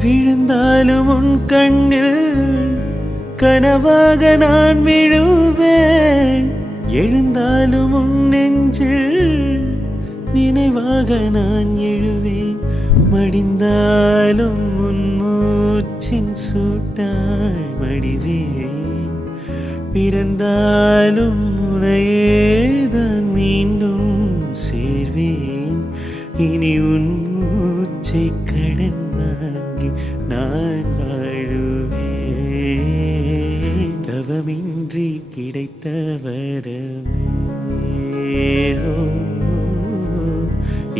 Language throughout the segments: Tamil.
விழுந்தாலும் உன் கண்ணில் கனவாக நான் விழுவேன். எழுந்தாலும் உன் நெஞ்சில் நினைவாக நான் எழுவேன். மடிந்தாலும் உன் மூச்சின் சூட்டாய் மடிவேன். பிறந்தாலும் உனையேதான் மீண்டும் சேர்வேன். இனி உன் மூச்சை கடன் வாங்கி நான் வாழுவேன். தவமின்றி கிடைத்த வரமே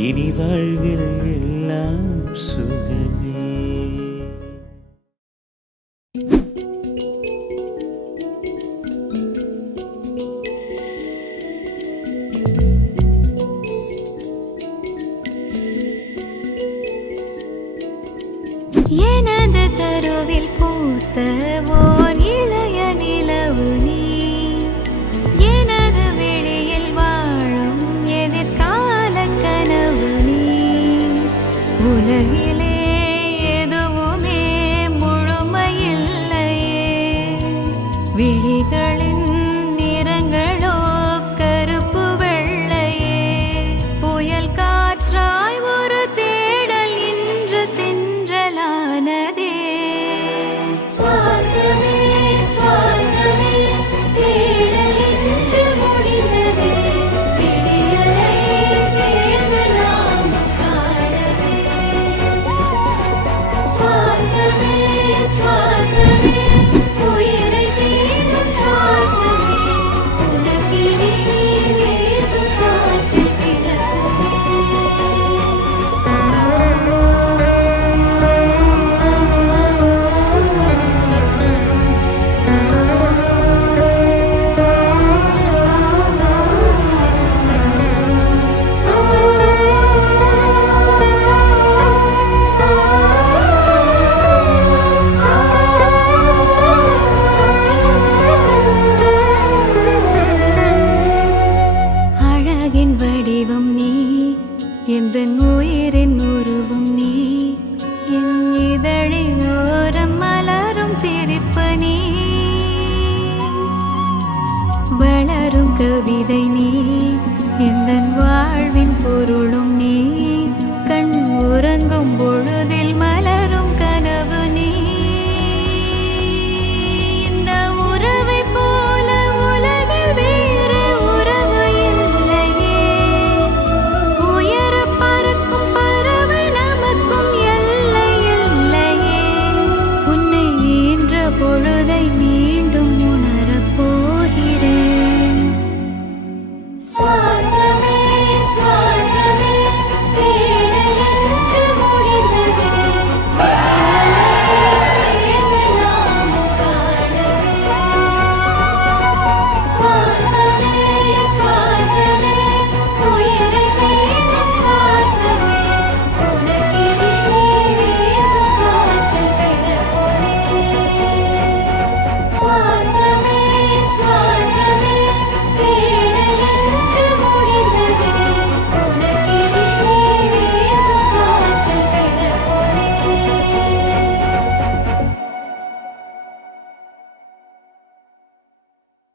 இனி வாழ்வில் எல்லாம் சுகமே. எனது கருவில் பூத்த ஓர் இளைய நிலவு நீ. எனது விழியில் வாழும் எதிர்கால கனவு நீ. உலகிலே எதுவுமே முழுமையில்லையே. விழிகளின் நிறங்களோ கருப்பு வெள்ளையே. புயல் காற்றாய் ஒரு தேடல் இன்று தென்றலானதே. சுவாசமே சுவாசமே தேடல் இன்று முடிந்ததே. விடியலை சேர்ந்து நாம் காணவே. சுவாசமே சுவாசமே உயிரை தீண்டும் சுவாசமே. உனக்கினி வீசும் காற்று அழகின் வடிவம் நீ. எந்தன் உயிரின்